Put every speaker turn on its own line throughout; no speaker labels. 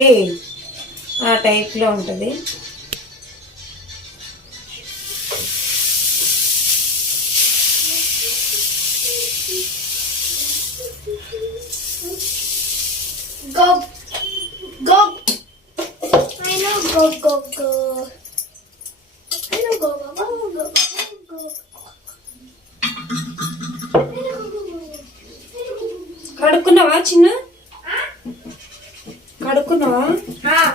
అనేది ఆ టైప్లో ఉంటుంది. కడుక్కున్నావా చిన్న? కడుక్కున్నావా?
Ah,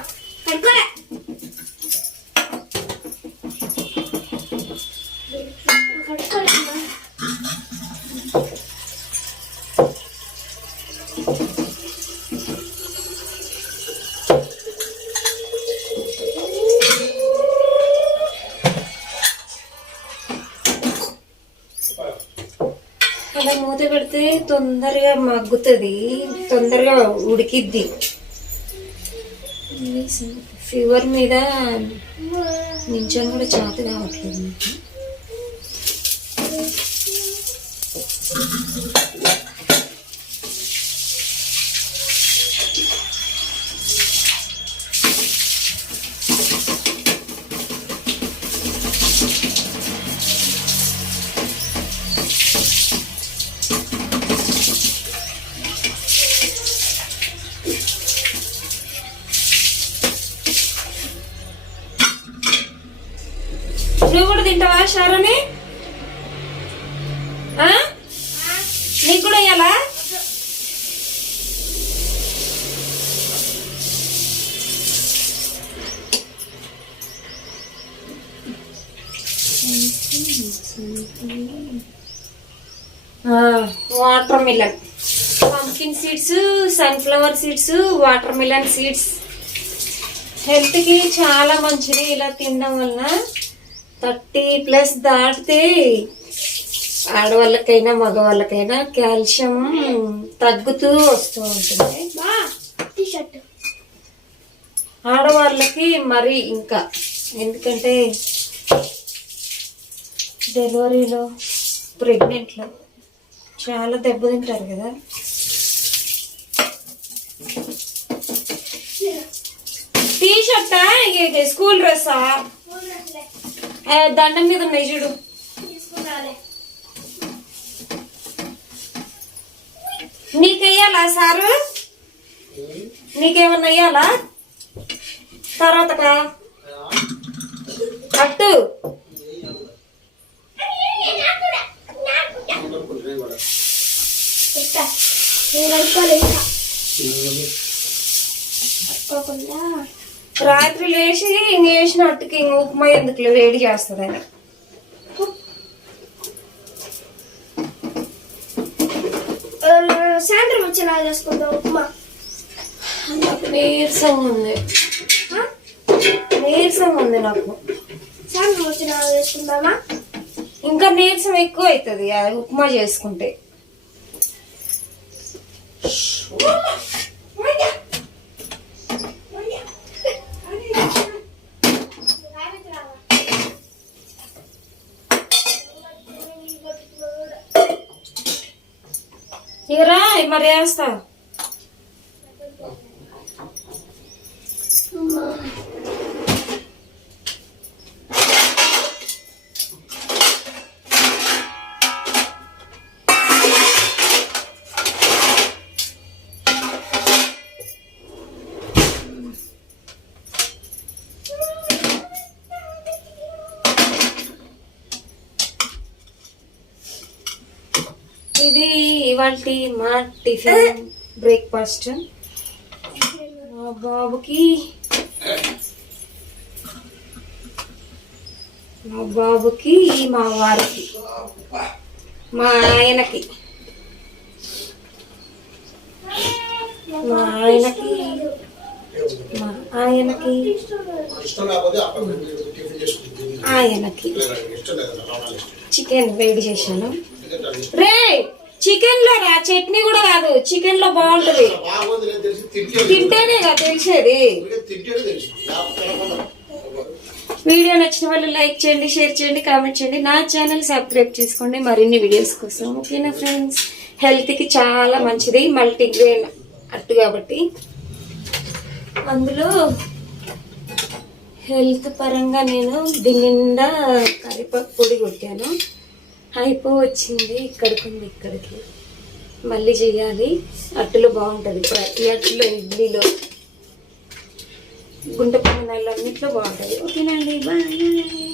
అలా మూత పెడితే తొందరగా మగ్గుతుంది తొందరగా ఉడికిద్ది. ఫీవర్ మీద నించొని కూడా చేత కావట్లేదు. తింటావా షారోని? నీకు కూడా ఇవ్వాలా watermelon pumpkin seeds sunflower seeds watermelon seeds హెల్త్కి చాలా మంచిది ఇలా తినడం వలన. థర్టీ ప్లస్ దాటితే ఆడవాళ్ళకైనా మగవాళ్ళకైనా కాల్షియం తగ్గుతూ వస్తూ ఉంటుంది. ఆడవాళ్ళకి మరి ఇంకా ఎందుకంటే డెలివరీలో ప్రెగ్నెంట్లో చాలా దెబ్బతింటారు కదా. టీ షర్టా స్కూల్ డ్రెస్సా? దండం మీద ఉన్నాయి చూడు. నీకెయ్యాలా సారు? నీకేమన్నా వెయ్యాలా తర్వాతకా? అట్టు
ఇంకా
రాత్రి లేచి ఇంక వేసిన అట్టుకి ఇంక ఉప్మా ఎందుకు వేడి చేస్తుంది ఆయన
సాయంత్రం వచ్చేలా చేసుకుందాం ఉప్మా.
నాకు నీరసంగా ఉంది? నీరసంగా ఉంది నాకు.
సాయంత్రం వచ్చేలా చేసుకుందామా?
ఇంకా నీరసం ఎక్కువ అవుతుంది అది ఉప్మా చేసుకుంటే. ఇక రా మరి వేస్తా ఇది ఇవాళ మా టిఫిన్ బ్రేక్ఫాస్ట్. మా బాబుకి మా బాబుకి మా వారికి మా ఆయనకి. మా ఆయనకి మా ఆయనకి. ఆయనకి. చికెన్ వేడి చేశాను. రే చికెన్లో రా చట్నీ కూడా కాదు చికెన్లో బాగుంటది తింటేనే కదా. తెలిసేది. వీడియో నచ్చిన వాళ్ళు లైక్ చేయండి షేర్ చేయండి కామెంట్ చేయండి. నా ఛానల్ సబ్స్క్రైబ్ చేసుకోండి. మరిన్ని వీడియోస్ కోసం ఓకేనా ఫ్రెండ్స్? హెల్త్కి చాలా మంచిది. మల్టీగ్రెయిన్ అట్టు కాబట్టి. అందులో హెల్త్ పరంగా నేను దీని నిండా కరివేపాకు పొడి కొట్టాను. అయిపో వచ్చింది ఇక్కడికి. ఉంది ఇక్కడికి మళ్ళీ చేయాలి అట్టులో బాగుంటుంది. ప్రతి అట్టులో ఇడ్లీలో. గుంట పొంగనాలు అన్నిట్లో బాగుంటుంది. ఓకేనండి బాయ్.